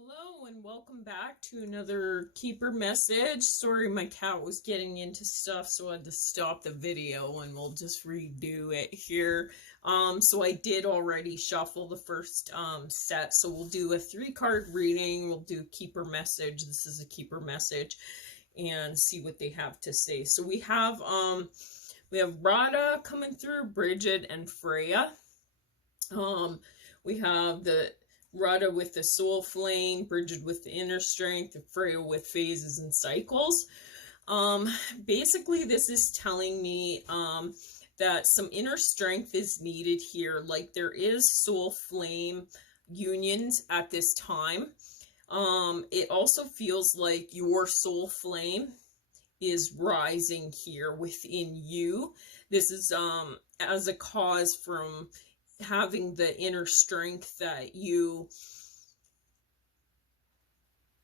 Hello and welcome back to another keeper message. Sorry, my cat was getting into stuff, so I had to stop the video and we'll just redo it here. So I did already shuffle the first set, so we'll do a 3-card reading. We'll do keeper message. This is a keeper message, and see what they have to say. So we have Radha coming through, Bridget and Freya. We have the Radha with the soul flame, Bridget with the inner strength, and Freya with phases and cycles. Basically, this is telling me that some inner strength is needed here. Like, there is soul flame unions at this time. It also feels like your soul flame is rising here within you. This is as a cause from having the inner strength that you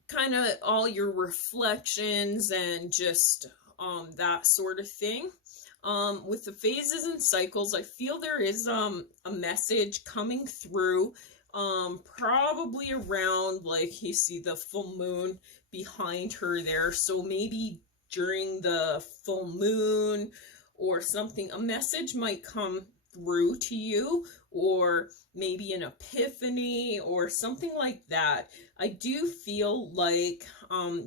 kind of all your reflections and just that sort of thing. With the phases and cycles, I feel there is a message coming through, probably around, like, you see the full moon behind her there, so maybe during the full moon or something, a message might come through to you, or maybe an epiphany or something like that. I do feel like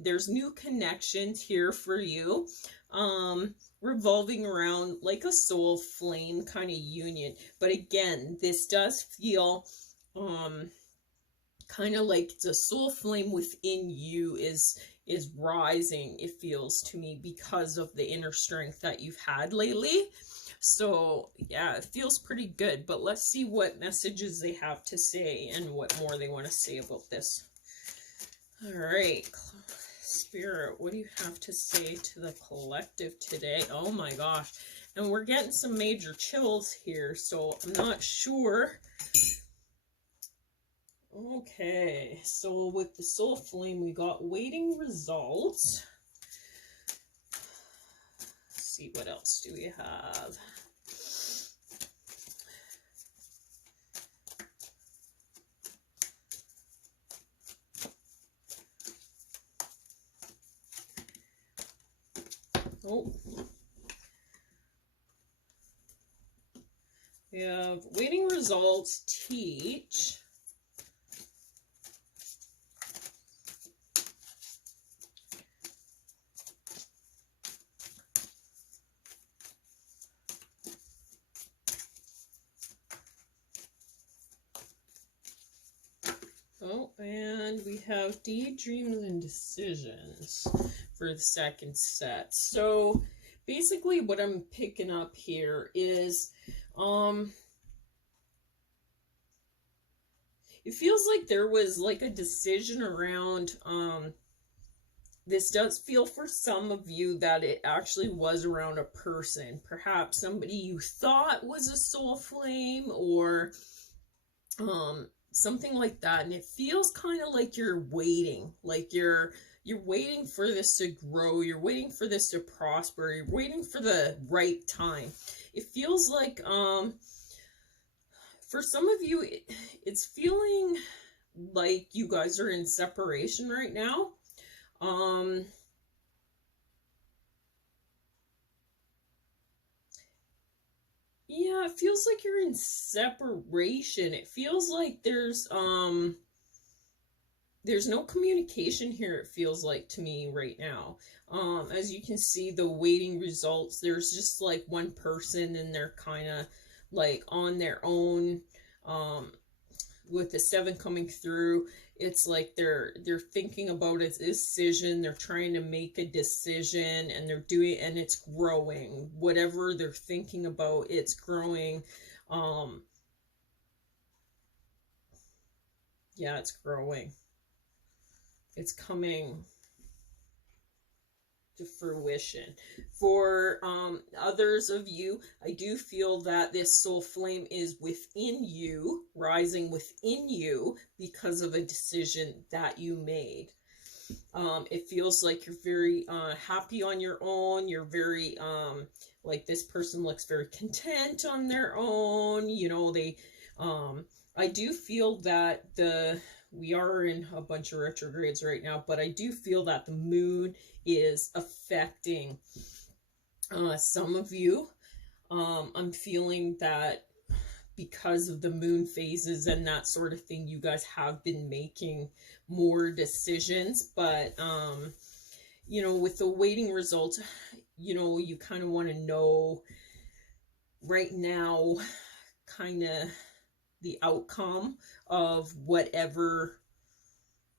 there's new connections here for you, revolving around like a soul flame kind of union. But again, this does feel kind of like the soul flame within you is rising, it feels to me, because of the inner strength that you've had lately. So yeah, it feels pretty good, but let's see what messages they have to say and what more they want to say about this. All right, Spirit, what do you have to say to the collective today? Oh my gosh, and we're getting some major chills here, so I'm not sure. Okay, so with the soul flame, we got waiting results. See, what else do we have? Oh, we have waiting results teach. Oh, and we have daydreams and decisions for the second set. So basically what I'm picking up here is it feels like there was like a decision around this does feel for some of you that it actually was around a person, perhaps somebody you thought was a soul flame, or something like that. And it feels kind of like you're waiting, like you're waiting for this to grow, you're waiting for this to prosper, you're waiting for the right time. It feels like for some of you, it's feeling like you guys are in separation right now. Yeah, it feels like you're in separation. It feels like there's no communication here, it feels like to me right now. As you can see, the waiting results, there's just like one person and they're kind of like on their own. With the 7 coming through, it's like they're thinking about a decision, they're trying to make a decision, and they're doing, and it's growing. Whatever they're thinking about, it's growing. Yeah, it's growing. It's coming to fruition. For others of you, I do feel that this soul flame is within you, rising within you because of a decision that you made. It feels like you're very happy on your own. You're very like, this person looks very content on their own. You know, they I do feel that the we are in a bunch of retrogrades right now, but I do feel that the moon is affecting some of you. I'm feeling that because of the moon phases and that sort of thing, you guys have been making more decisions, but you know, with the waiting results, you know, you kind of want to know right now kind of the outcome of whatever,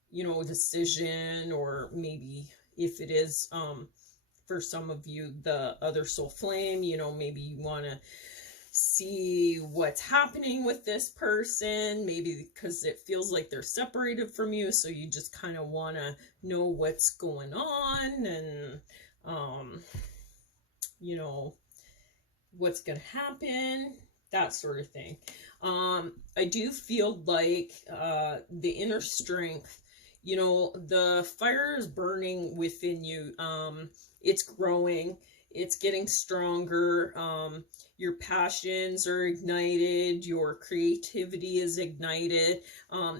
you know, decision, or maybe if it is for some of you the other soul flame, you know, maybe you want to see what's happening with this person, maybe because it feels like they're separated from you, so you just kind of want to know what's going on, and you know, what's gonna happen, that sort of thing. I do feel like the inner strength, you know, the fire is burning within you. It's growing, it's getting stronger. Your passions are ignited, your creativity is ignited,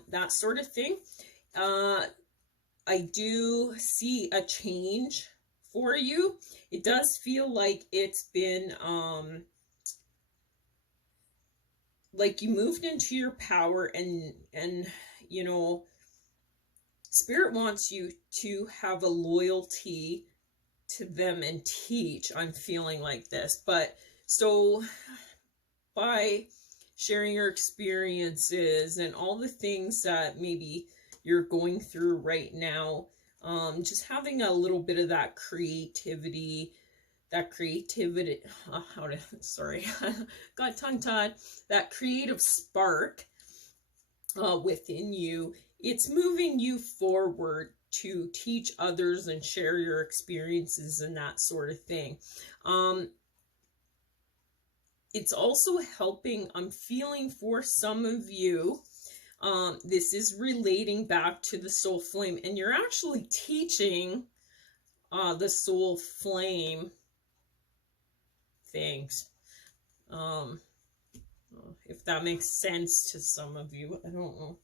that sort of thing. I do see a change for you. It does feel like it's been like you moved into your power, and you know, Spirit wants you to have a loyalty to them and teach. I'm feeling like this, but so by sharing your experiences and all the things that maybe you're going through right now, just having a little bit of that creativity, sorry, got tongue-tied, that creative spark within you, it's moving you forward to teach others and share your experiences and that sort of thing. It's also helping, I'm feeling for some of you, this is relating back to the soul flame, and you're actually teaching the soul flame things. If that makes sense to some of you, I don't know.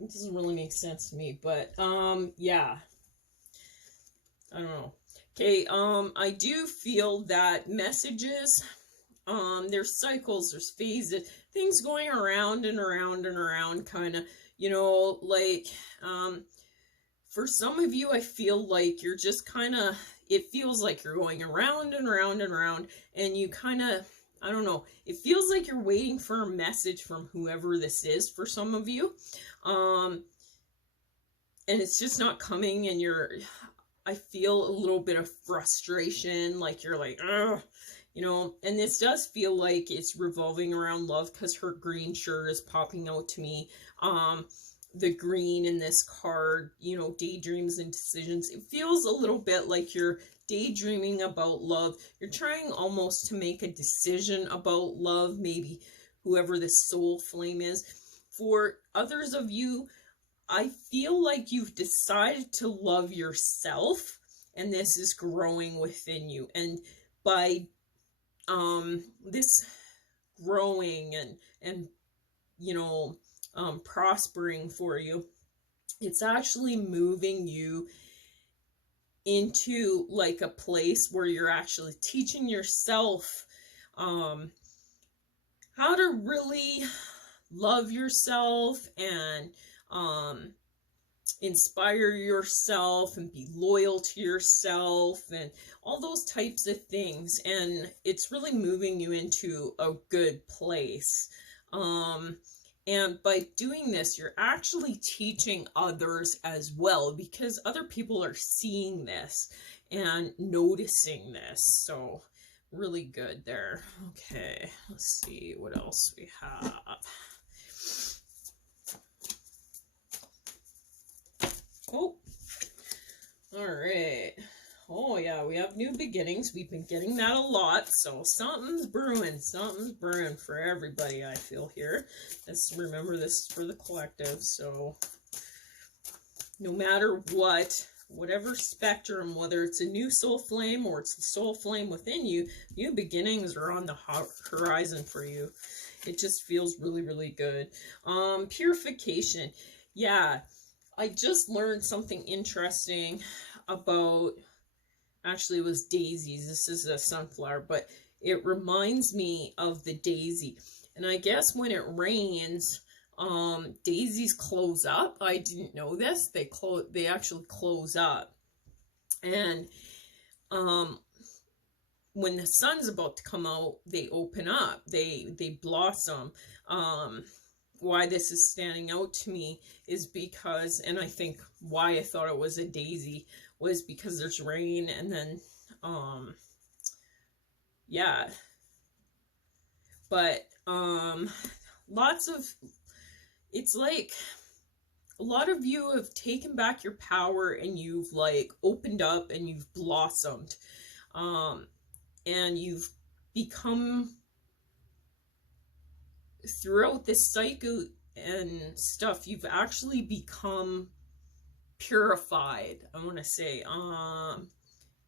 It doesn't really make sense to me, but yeah, I don't know. Okay, I do feel that messages, there's cycles, there's phases, things going around and around and around, kind of, you know, like for some of you, I feel like you're just kind of, it feels like you're going around and around and around, and you kind of, I don't know, it feels like you're waiting for a message from whoever this is for some of you, and it's just not coming, and I feel a little bit of frustration, like you're like, ugh, you know, and this does feel like it's revolving around love, because her green shirt is popping out to me. The green in this card, you know, daydreams and decisions. It feels a little bit like you're daydreaming about love. You're trying almost to make a decision about love, maybe whoever this soul flame is. For others of you, I feel like you've decided to love yourself, and this is growing within you. And by this growing and you know, prospering for you, it's actually moving you into like a place where you're actually teaching yourself how to really love yourself and inspire yourself and be loyal to yourself and all those types of things. And it's really moving you into a good place. And by doing this, you're actually teaching others as well, because other people are seeing this and noticing this. So really good there. Okay, let's see what else we have. Oh, all right. Oh yeah, we have new beginnings. We've been getting that a lot. So something's brewing for everybody, I feel here. Let's remember, this is for the collective. So no matter what, whatever spectrum, whether it's a new soul flame or it's the soul flame within you, new beginnings are on the horizon for you. It just feels really, really good. Purification. Yeah, I just learned something interesting about, actually it was daisies. This is a sunflower, but it reminds me of the daisy. And I guess when it rains, daisies close up. I didn't know this. They actually close up. And um when the sun's about to come out, they open up. They blossom. Why this is standing out to me is because, and I think why I thought it was a daisy was because there's rain, and then yeah, but lots of, it's like a lot of you have taken back your power, and you've like opened up, and you've blossomed, and you've become, throughout this cycle and stuff, you've actually become purified. I want to say,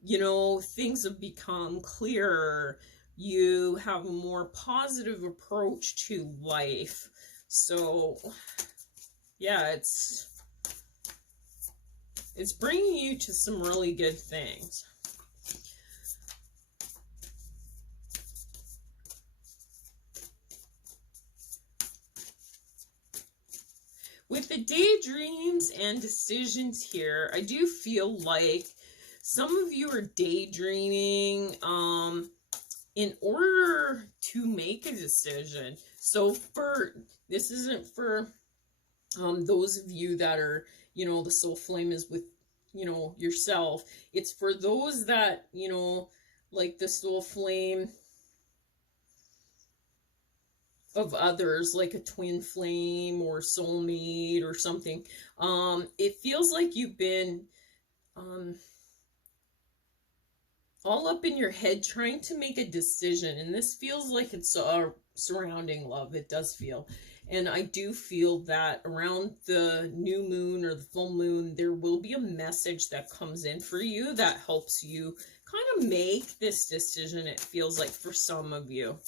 you know, things have become clearer. You have a more positive approach to life. So yeah, it's bringing you to some really good things. With the daydreams and decisions here, I do feel like some of you are daydreaming in order to make a decision. So this isn't for those of you that are, you know, the soul flame is with, you know, yourself. It's for those that, you know, like the soul flame of others, like a twin flame or soulmate or something. It feels like you've been all up in your head trying to make a decision, and this feels like it's surrounding love. It does feel, and I do feel that around the new moon or the full moon, there will be a message that comes in for you that helps you kind of make this decision. It feels like for some of you.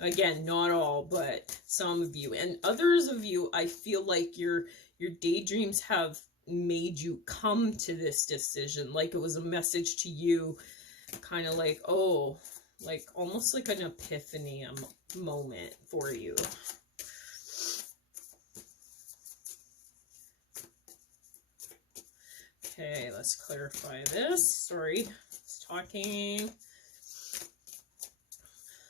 Again, not all, but some of you. And others of you, I feel like your daydreams have made you come to this decision. Like it was a message to you, kind of like, oh, like almost like an epiphany moment for you. Okay, let's clarify this. Sorry, I was talking.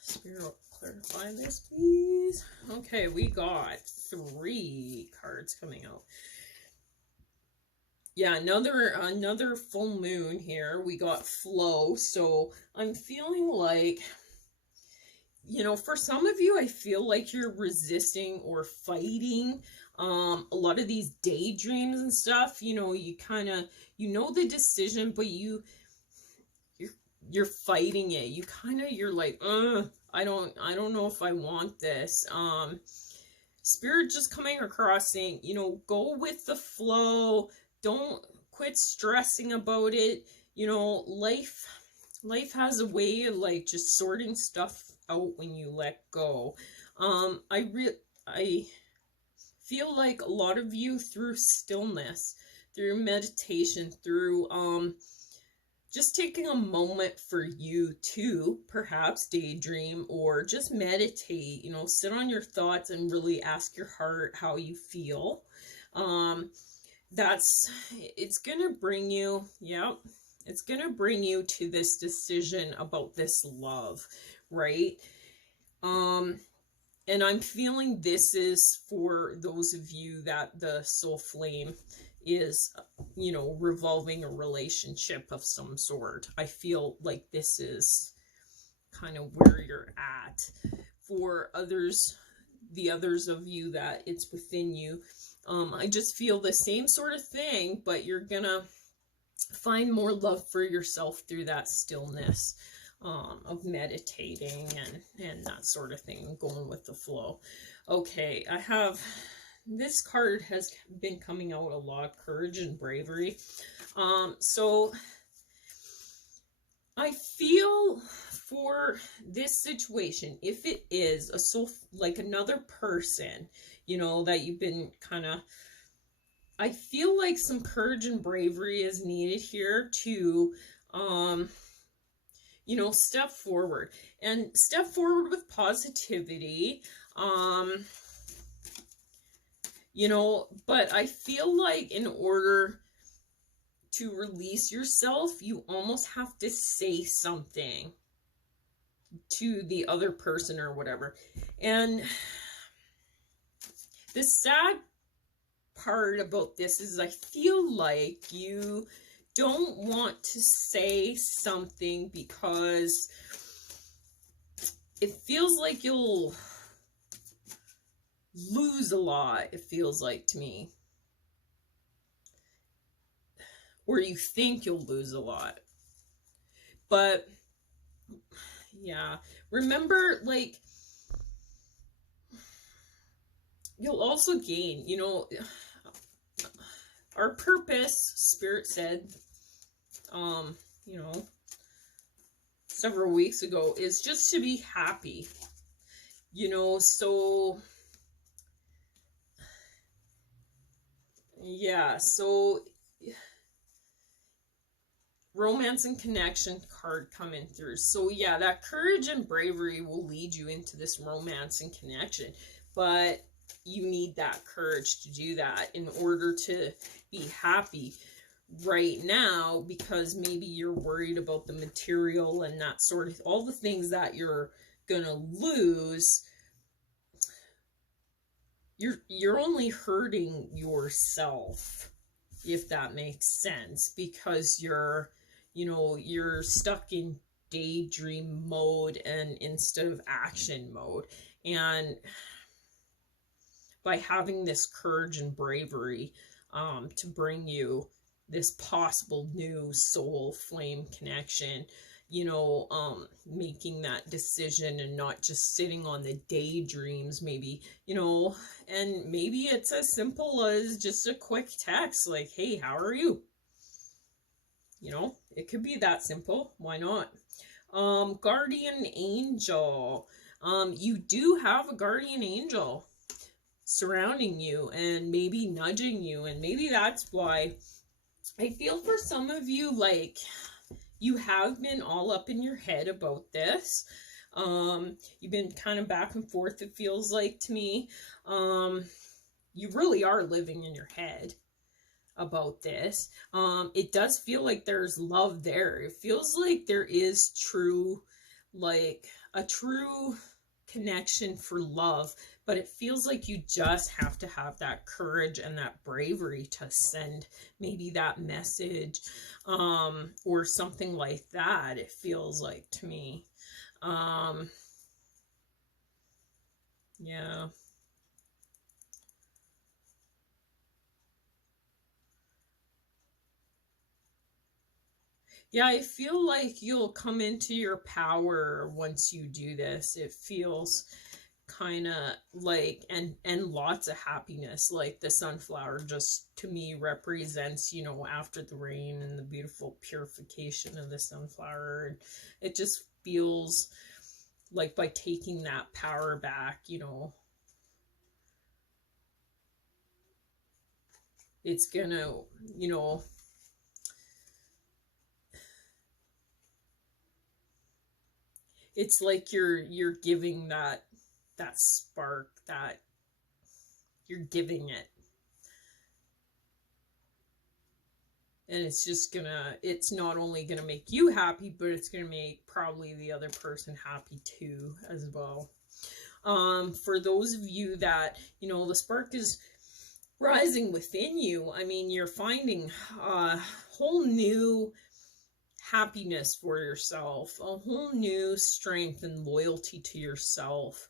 Spirit, clarify this, please. Okay, we got 3 cards coming out. Yeah, another full moon here. We got flow. So I'm feeling like, you know, for some of you, I feel like you're resisting or fighting a lot of these daydreams and stuff. You know, you kind of, you know the decision, but you're fighting it. You're like, I don't know if I want this. Spirit just coming across saying, you know, go with the flow. Don't quit stressing about it. You know, life has a way of like just sorting stuff out when you let go. I feel like a lot of you, through stillness, through meditation, through just taking a moment for you to perhaps daydream or just meditate, you know, sit on your thoughts and really ask your heart how you feel. It's gonna bring you, it's gonna bring you to this decision about this love, right? And I'm feeling this is for those of you that the soul flame is, you know, revolving a relationship of some sort. I feel like this is kind of where you're at. For others, the others of you that it's within you, I just feel the same sort of thing, but you're gonna find more love for yourself through that stillness of meditating and that sort of thing, going with the flow. Okay, I have, this card has been coming out a lot, courage and bravery. So I feel for this situation, if it is a soul, like another person, you know, that you've been kind of, I feel like some courage and bravery is needed here to, you know, step forward with positivity. You know, but I feel like in order to release yourself, you almost have to say something to the other person or whatever. And the sad part about this is I feel like you don't want to say something because it feels like you'll lose a lot, it feels like to me. Or you think you'll lose a lot. But yeah, remember, like, you'll also gain, you know, our purpose, Spirit said, you know, several weeks ago, is just to be happy, you know. So yeah, so romance and connection card coming through. So yeah, that courage and bravery will lead you into this romance and connection, but you need that courage to do that in order to be happy right now, because maybe you're worried about the material and that sort of, all the things that you're gonna lose. You're only hurting yourself, if that makes sense, because you're, you know, you're stuck in daydream mode and instead of action mode. And by having this courage and bravery to bring you this possible new soul flame connection, you know, making that decision and not just sitting on the daydreams, maybe, you know, and maybe it's as simple as just a quick text like, hey, how are you? You know, it could be that simple. Why not? Guardian angel. You do have a guardian angel surrounding you and maybe nudging you, and maybe that's why I feel for some of you like you have been all up in your head about this. You've been kind of back and forth, it feels like to me. You really are living in your head about this. It does feel like there's love there. It feels like there is true, like a true connection for love, but it feels like you just have to have that courage and that bravery to send maybe that message, or something like that, it feels like to me. Yeah. Yeah, I feel like you'll come into your power once you do this. It feels kind of like, and lots of happiness. Like the sunflower just to me represents, you know, after the rain and the beautiful purification of the sunflower. And it just feels like by taking that power back, you know, it's gonna, you know, it's like you're giving that spark, that you're giving it, and it's just gonna, it's not only gonna make you happy, but it's gonna make probably the other person happy too as well. For those of you that, you know, the spark is rising within you, I mean, you're finding a whole new happiness for yourself, a whole new strength and loyalty to yourself.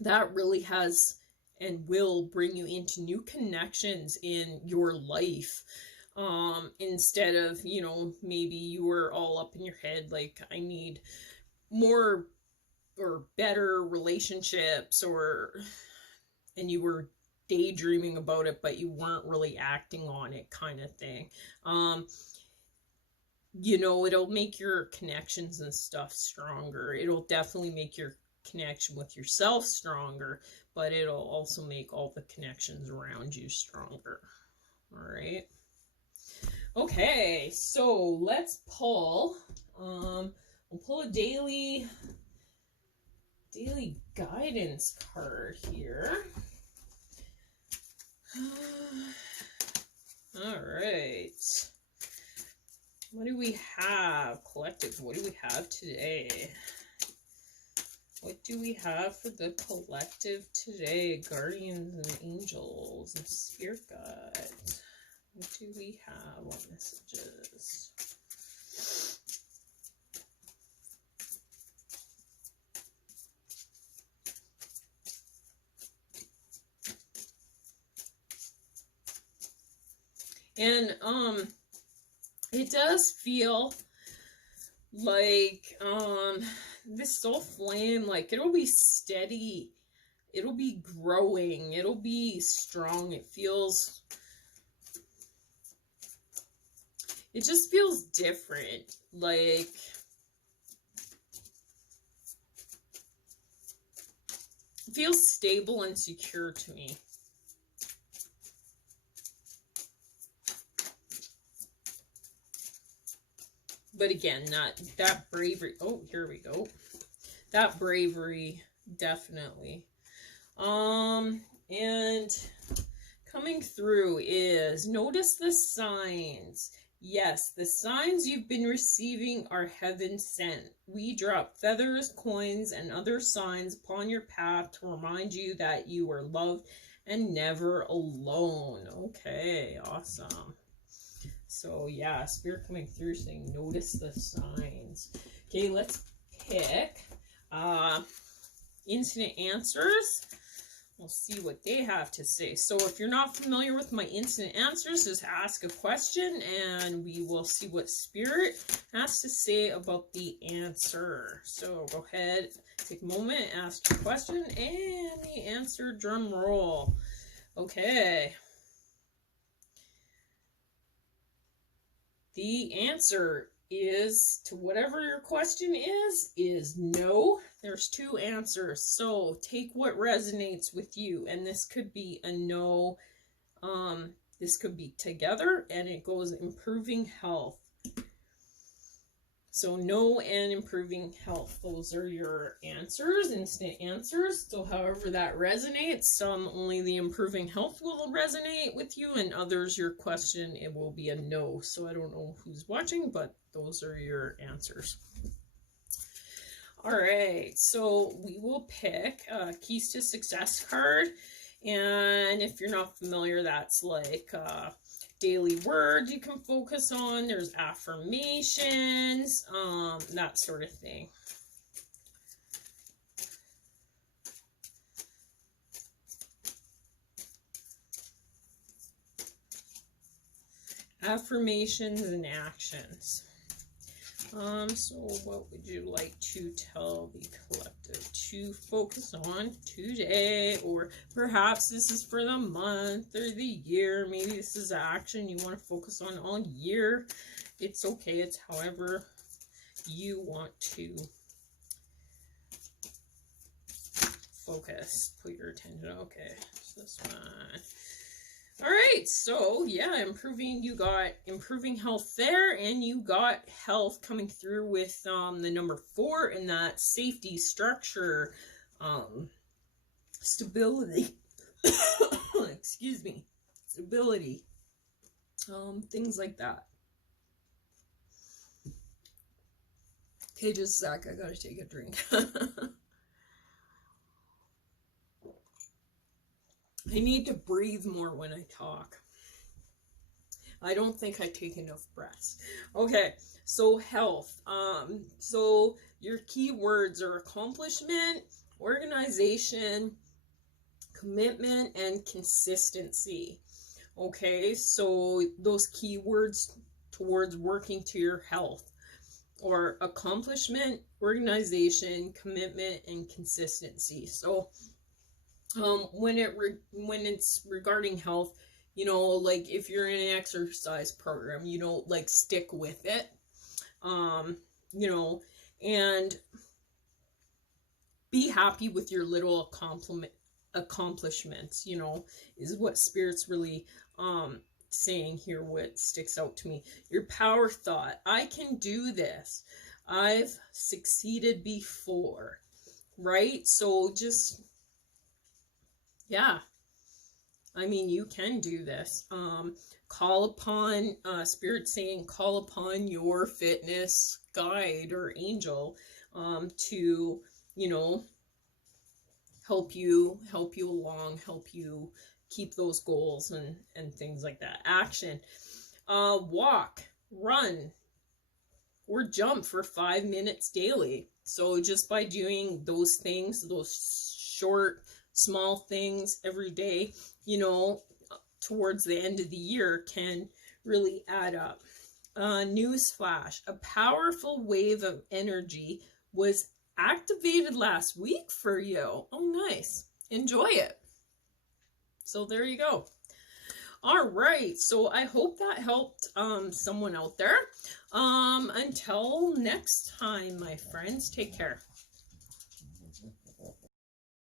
That really has and will bring you into new connections in your life. Instead of, you know, maybe you were all up in your head like, I need more or better relationships, or, and you were daydreaming about it, but you weren't really acting on it, kind of thing. You know, it'll make your connections and stuff stronger. It'll definitely make your connection with yourself stronger, but it'll also make all the connections around you stronger. All right. Okay, so let's pull. We'll pull a daily guidance card here. All right. What do we have, collective? What do we have today? What do we have for the collective today? Guardians and angels and spirit guides. What do we have on messages? And it does feel like this soul flame, like it'll be steady, it'll be growing, it'll be strong. It just feels different, like it feels stable and secure to me. But again, not that bravery. Oh, here we go. That bravery, definitely. And coming through is notice the signs. Yes, the signs you've been receiving are heaven sent. We drop feathers, coins, and other signs upon your path to remind you that you are loved and never alone. Okay, awesome. So yeah, spirit coming through saying notice the signs. Okay, let's pick instant answers. We'll see what they have to say. So if you're not familiar with my instant answers, just ask a question and we will see what spirit has to say about the answer. So go ahead, take a moment, ask your question, and the answer, drum roll. Okay. The answer is, to whatever your question is no. There's two answers. So take what resonates with you. And this could be a no. This could be together, and it goes improving health. So no and improving health. Those are your answers, instant answers. So however that resonates, some only the improving health will resonate with you, and others your question, it will be a no. So I don't know who's watching, but those are your answers. All right, so we will pick Keys to Success card. And if you're not familiar, that's like daily words you can focus on. There's affirmations, that sort of thing. Affirmations and actions. So what would you like to tell the collective to focus on today? Or perhaps this is for the month or the year. Maybe this is action you want to focus on all year. It's okay. It's however you want to focus. Put your attention. Okay, so this one. All right, so yeah, you got improving health there, and you got health coming through with the number 4 in that safety, structure, stability, excuse me, stability, things like that. Okay, just a sec, I gotta take a drink. I need to breathe more when I talk. I don't think I take enough breaths. Okay, so health. So your key words are accomplishment, organization, commitment, and consistency. Okay, so those key words towards working to your health, or accomplishment, organization, commitment, and consistency. So when it's regarding health, you know, like if you're in an exercise program, you know, like stick with it, you know, and be happy with your little accomplishments, you know, is what Spirit's really saying here. What sticks out to me, your power thought, I can do this, I've succeeded before, right? So just, yeah, I mean, you can do this. Call upon, Spirit saying, call upon your fitness guide or angel to, you know, help you along, help you keep those goals and things like that. Action, walk, run, or jump for 5 minutes daily. So just by doing those things, those short, small things every day, you know, towards the end of the year can really add up. Newsflash, a powerful wave of energy was activated last week for you. Oh, nice. Enjoy it. So there you go. All right, so I hope that helped someone out there. Until next time, my friends, take care.